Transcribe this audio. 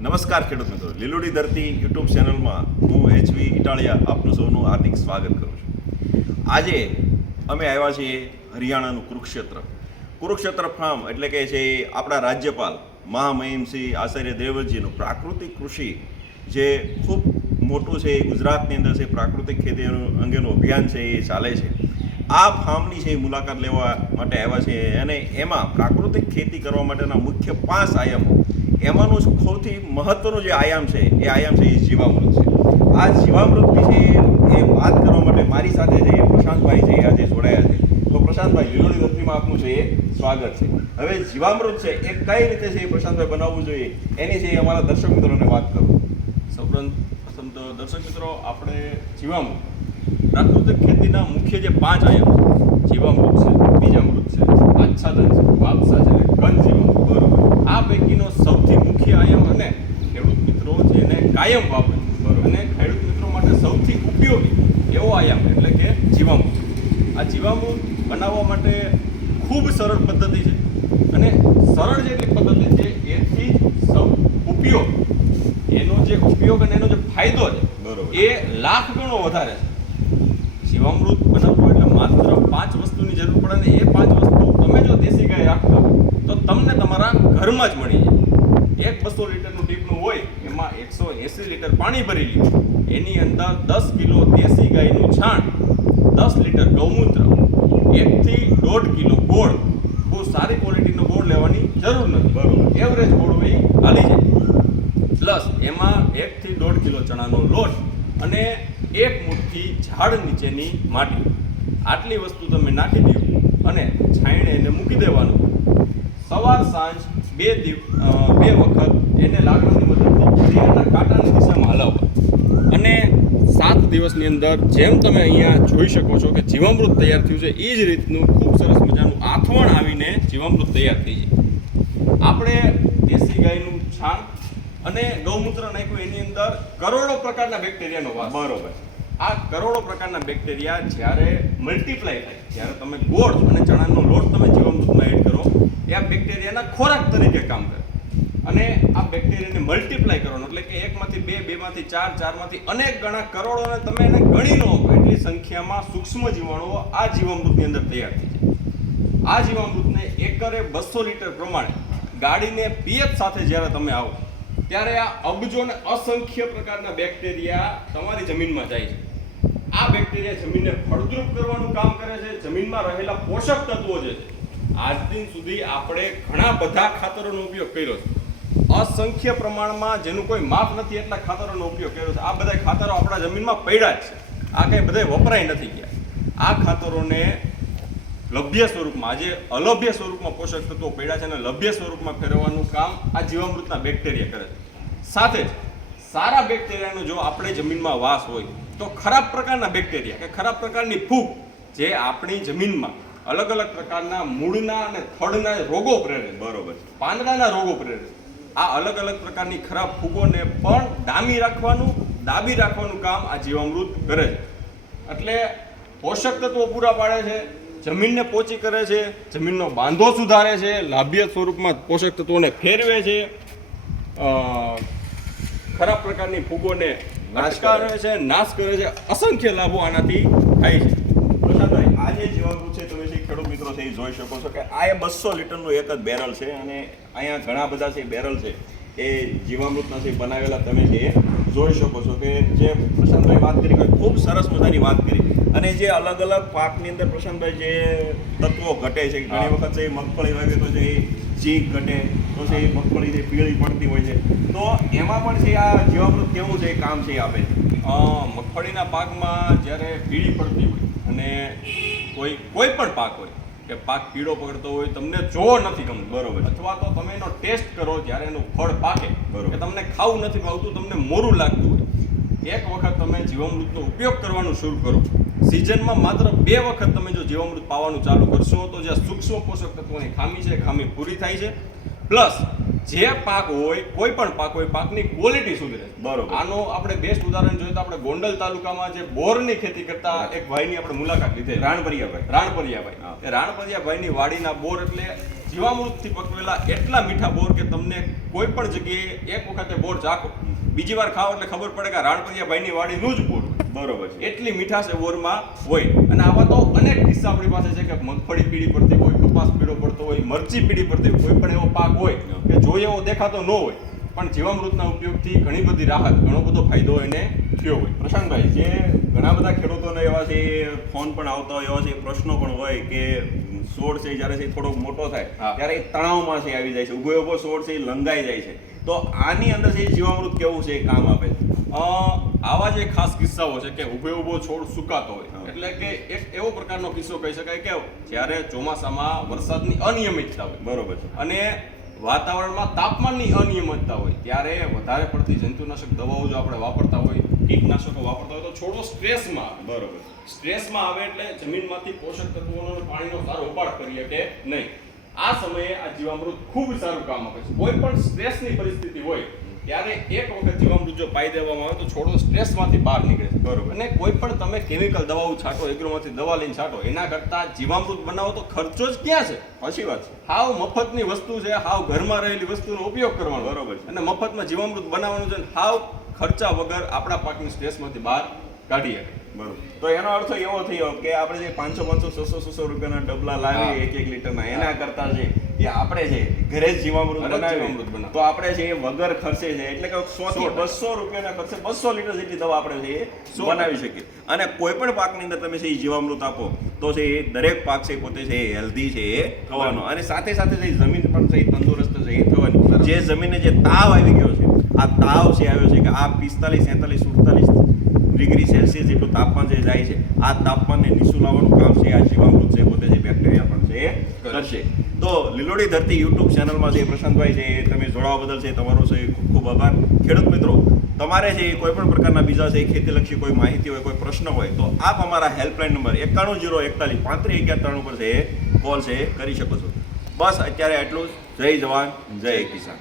નમસ્કાર ખેડૂત મિત્રો. લીલુડી ધરતી યુટ્યુબ ચેનલમાં હું એચવી ઇટાલિયા આપનું સૌનું હાર્દિક સ્વાગત કરું છું. આજે અમે આવ્યા છીએ હરિયાણાનું કુરુક્ષેત્ર. કુરુક્ષેત્ર ફાર્મ એટલે કે છે આપણા રાજ્યપાલ મહામહિમસિંહ આચાર્ય દેવજીનું પ્રાકૃતિક કૃષિ જે ખૂબ મોટું છે, ગુજરાતની અંદર છે પ્રાકૃતિક ખેતી અંગેનું અભિયાન છે, એ ચાલે છે. આ ફાર્મની છે મુલાકાત લેવા માટે આવ્યા છે અને એમાં પ્રાકૃતિક ખેતી કરવા માટેના મુખ્ય પાંચ આયામો એમાંનું સૌથી મહત્વનો જે આયામ છે, એ આયામ છે એ જીવામૃત છે. આ જીવામૃત વિશે એ વાત કરવા માટે મારી સાથે જે પ્રશાંતભાઈ છે એ આજે જોડાયા છે. તો પ્રશાંતભાઈ લીલોડી ધરતીમાં આપનું છે એ સ્વાગત છે. હવે જીવામૃત છે, એ કઈ રીતે છે એ પ્રશાંતભાઈ બનાવવું જોઈએ? એની છે અમારા દર્શક મિત્રોને વાત કરો. સૌપ્રથમ તો દર્શક મિત્રો, આપણે જીવામૃત. પ્રાકૃતિક ખેતીના મુખ્ય જે પાંચ આયામ છે, જીવામૃત છે આચ્છાદન છે વાપસા છે અને ઘન જીવામૃત બરોબર આ પૈકીનો સૌથી મુખ્ય આયામ અને ખેડૂત મિત્રો જેને કાયમ વાપરે બરોબર. અને ખેડૂત મિત્રો માટે સૌથી ઉપયોગી એવો આયામ એટલે કે જીવામૃત. આ જીવામૃત બનાવવા માટે ખૂબ સરળ પદ્ધતિ છે. અને સરળ જેટલી પદ્ધતિ છે એથી સૌ ઉપયોગ. એનો જે ઉપયોગ અને એનો જે ફાયદો બરોબર. છે એ લાખ ગણો વધારે છે. જીવામૃત બનાવવું એટલે માત્ર પાંચ વસ્તુની જરૂર પડે ને એ પાંચ વસ્તુ તમે જો દેશી ગાય રાખતા તો તમને તમારા ઘરમાં જ મળી જાય. એક બસો લીટરનું ડીપનું હોય એમાં એકસો એંસી લીટર પાણી ભરી લીધું. એની અંદર દસ કિલો દેશી ગાયનું છાણ દસ લીટર ગૌમૂત્ર એકથી દોઢ કિલો ગોળ. બહુ સારી ક્વોલિટીનો ગોળ લેવાની જરૂર નથી. બરોબર. એવરેજ ગોળ હોય હાલી જાય. પ્લસ એમાં એકથી દોઢ કિલો ચણાનો લોટ અને એક મુઠ્ઠી ઝાડ નીચેની માટી. આટલી વસ્તુ તમે નાખી દો અને છાંયણે એને મૂકી દેવાનું. સવાર સાંજ બે દિવ બે વખત એને લાકડાની મદદથી ઘડિયાળના કાંટાની દિશામાં હલાવવા. અને સાત દિવસની અંદર જેમ તમે અહીંયા જોઈ શકો છો કે જીવામૃત તૈયાર થયું છે એ જ રીતનું ખૂબ સરસ મજાનું આથવણ આવીને જીવામૃત તૈયાર થઈ જાય આપણે દેશી ગાયનું છાણ અને ગૌમૂત્ર નાખ્યું એની અંદર કરોડો પ્રકારના બેક્ટેરિયાનો વાસ. બરોબર. આ કરોડો પ્રકારના બેક્ટેરિયા જ્યારે મલ્ટીપ્લાય થાય જ્યારે તમે ગોળ અને ચણાનો લોટ તમે જીવામૃતમાં એડ કરો એ આ બેક્ટેરિયાના ખોરાક તરીકે કામ કરે. અને આ બેક્ટેરિયાને મલ્ટીપ્લાય કરવાનો, એટલે કે એકમાંથી બે, બેમાંથી ચાર, ચારમાંથી અનેક ગણા કરોડો અને તમે એને ગણી લો એટલી સંખ્યામાં સૂક્ષ્મ જીવાણુઓ આ જીવામૃતની અંદર તૈયાર થઈ જાય. આ જીવામૃતને એકરે બસો લીટર પ્રમાણે ગાડીને પીએચ સાથે જ્યારે તમે આવો, ત્યારે આ અબજો ને અસંખ્ય પ્રકારના બેક્ટેરિયા તમારી જમીનમાં જાય છે. આ બેક્ટેરિયા જમીનને ફળદ્રુપ કરવાનું કામ કરે છે, જમીનમાં રહેલા પોષક તત્વો જે છે આજ દિન સુધી આપણે ઘણા બધા ખાતરોનો ઉપયોગ કર્યો છે. અસંખ્ય પ્રમાણમાં જેનું કોઈ માપ નથી એટલા ખાતરોનો ઉપયોગ કર્યો છે. આ બધા ખાતરો આપણા જમીનમાં પડ્યા જ છે. આ કંઈ બધા વપરાય નથી ગયા આ ખાતરોને લભ્ય સ્વરૂપમાં, આજે અલભ્ય સ્વરૂપમાં પોષક તત્વો પડ્યા છે અને લભ્ય સ્વરૂપમાં ફેરવવાનું કામ આ જીવામૃતના બેક્ટેરિયા કરે છે. સાથે જ સારા બેક્ટેરિયાનો જો આપણે જમીનમાં વાસ હોય, તો ખરાબ પ્રકારના બેક્ટેરિયા કે ખરાબ પ્રકારની ફૂગ જે આપણી જમીનમાં અલગ અલગ પ્રકારના મૂળના અને થડના રોગો પ્રેરે, બરોબર પાંદડાના રોગો પ્રેરે. આ અલગ અલગ પ્રકારની ખરાબ ફૂગોને પણ ડામી રાખવાનું, દાબી રાખવાનું કામ આ જીવામૃત કરે છે. એટલે પોષક તત્વો પૂરા પાડે છે, જમીનને પોચી કરે છે, જમીનનો બાંધો સુધારે છે, લાભ્ય સ્વરૂપમાં પોષક તત્વોને ફેરવે છે ખરાબ પ્રકારની ફૂગોને નાશ કરે છે, નાશ કરે છે, અસંખ્ય લાભો આનાથી થાય છે. પ્રસાદભાઈ, આ જે જીવામૃત છે, તમે ખેડૂત મિત્રો છે એ જોઈ શકો છો કે આ એ બસો લીટરનું એક જ બેરલ છે અને અહીંયા ઘણા બધા છે બેરલ છે. એ જીવામૃતના છે બનાવેલા તમે જે જોઈ શકો છો કે જે પ્રશાંતભાઈ વાત કરી ખૂબ સરસ મજાની વાત કરી. અને જે અલગ અલગ પાકની અંદર પ્રશાંતભાઈ જે તત્વો ઘટે છે ઘણી વખત છે એ મગફળી વાગે તો છે ચીક ઘટે તો છે એ મગફળી છે પીળી પડતી હોય છે. તો એમાં પણ છે આ જીવામૃત કેવું છે એ કામ છે આપે. મગફળીના પાકમાં જ્યારે પીળી પડતી હોય અને કોઈ કોઈ પણ પાક હોય કે પાક પીળો પકડતો હોય તમને જો નથી ગમતું બરોબર. અથવા તો તમે એનો ટેસ્ટ કરો જ્યારે એનું ફળ પાકે. કે તમને ખાવું નથી ભાવતું તમને મોરું લાગતું હોય એક વખત તમે જીવામૃતનો ઉપયોગ કરવાનું શરૂ કરો સિઝનમાં માત્ર બે વખત તમે જો જીવામૃત પાવાનું ચાલુ કરશો તો જે સૂક્ષ્મ પોષક તત્વોની ખામી છે ખામી પૂરી થાય છે પ્લસ જે પાક હોય કોઈ પણ પાક હોય પાકની ક્વોલિટી સુધરે. બરોબર. આનો આપણે બેસ્ટ ઉદાહરણ જોઈએ તો આપણે ગોંડલ તાલુકામાં જે બોરની ખેતી કરતા એક ભાઈની આપણે મુલાકાત લીધી રાણપરિયાભાઈ. રાણપરિયાભાઈ. એ રાણપરિયાભાઈની વાડીના બોર એટલે જીવામૃતથી પકવેલા એટલા મીઠા બોર કે તમને કોઈ પણ જગ્યાએ એક વખતે બોર ચાખો. બીજી વાર ખાઓ એટલે ખબર પડે કે રાણપરિયાભાઈની વાડીનું જ બોર. બરોબર છે. એટલી મીઠાશ એ બોરમાં હોય. અને આવા તો અનેક કિસ્સા આપણી પાસે છે કે મગફળી પીળી પડતી હોય કપાસ પીળો પડતો હોય મરચી પીળી પડતી હોય કોઈ પણ એવો એવો દેખાતો ન હોય. પણ જીવામૃતના ઉપયોગથી ઘણી બધી રાહત ઘણો બધો ફાયદો એને થયો હોય. પ્રશાંતભાઈ જે ઘણા બધા ખેડૂતોને એવા છે ફોન પણ આવતા હોય એવા છે પ્રશ્નો પણ હોય કે છોડ છે જ્યારે છે થોડોક મોટો થાય ત્યારે એ તણાવમાં છે આવી જાય છે. ઊભો ઊભો છોડ છે એ લંગાઈ જાય છે. તો આની અંદર છે જીવામૃત કેવું છે એ કામ આપે છે. આવા જે ખાસ કિસ્સાઓ છે કે ઉભે ઊભો છોડ સુકાતો હોય એટલે કે એક એવો પ્રકારનો કિસ્સો કહી શકાય કે જ્યારે ચોમાસામાં વરસાદની અનિયમિતતા હોય. બરોબર છે. અને વાતાવરણમાં તાપમાનની અનિયમિતતા હોય ત્યારે વધારે પડતી જંતુનાશક દવાઓ જો આપણે વાપરતા હોય કીટનાશકો વાપરતા હોય તો છોડો સ્ટ્રેસમાં. આવે. બરોબર. સ્ટ્રેસમાં આવે એટલે જમીનમાંથી પોષક તત્વોનો પાણીનો સારો ઉપાડ કરી શકે નહીં. આ સમયે આ જીવામૃત ખૂબ સારું કામ આપે છે. કોઈ પણ સ્ટ્રેસની પરિસ્થિતિ હોય ત્યારે એક વખત જીવામૃત જો પાઈ દેવામાં આવે તો છોડો સ્ટ્રેસમાંથી બહાર નીકળે છે. બરોબર. અને કોઈ પણ તમે કેમિકલ દવાઓ છાંટો એગ્રોમાંથી દવા લઈને છાંટો એના કરતાં જીવામૃત બનાવો તો ખર્ચો જ ક્યાં છે? પછી વાત છે. હાવ મફતની વસ્તુ છે હાવ ઘરમાં રહેલી વસ્તુનો ઉપયોગ કરવાનો. બરોબર છે. અને મફતમાં જીવામૃત બનાવવાનું છે હાવ ખર્ચા વગર આપણા પાકની સ્ટ્રેસમાંથી બહાર કાઢી શકે. બરોબર. તો એનો અર્થ એવો થયો કે આપણે જે પાંચસો પાંચસો છસો છસો રૂપિયાના ડબલા લાવીએ એક એક લીટરના એના કરતાં છે એ આપણે છે ઘરે જ જીવામૃત બનાવી તો આપણે છે એ વગર ખર્ચે છે એટલે કે સો થી બસો રૂપિયાના ખર્ચે બસો લીટર જેટલી દવા આપણે છે એ બનાવી શકીએ અને કોઈ પણ પાકની અંદર તમે છે એ જીવામૃત આપો તો છે એ દરેક પાક છે પોતે છે એ હેલ્ધી છે એ થવાનો અને સાથે સાથે છે જમીન પણ છે એ તંદુરસ્ત છે એ થવાની જે જમીનને જે તાવ આવી ગયો છે આ તાવ છે આવ્યો છે કે આ પિસ્તાલીસ સેતાલીસ સુડતાલીસ ડિગ્રી સેલ્સિયસ જેટલું તાપમાન જે જાય છે આ તાપમાનને નીચું લાવવાનું કામ છે આ જીવામૃત છે પોતે જે બેક્ટેરિયા પણ છે એ કરશે તો લીલોડી ધરતી યુટ્યુબ ચેનલમાં જે પ્રશાંતભાઈ છે એ તમે જોડાવા બદલ છે, તમારો છે ખૂબ ખૂબ આભાર. ખેડૂત મિત્રો, તમારે છે એ કોઈ પણ પ્રકારના બીજા છે ખેતીલક્ષી કોઈ માહિતી હોય, કોઈ પ્રશ્ન હોય, તો આપ અમારા હેલ્પલાઇન નંબર એકાણું જીરો એકતાલીસ પાંત્રીસ અગિયાર ત્રણ ઉપર છે કોલ છે કરી શકો છો. બસ અત્યારે આટલું જ. જય જવાન, જય કિસાન.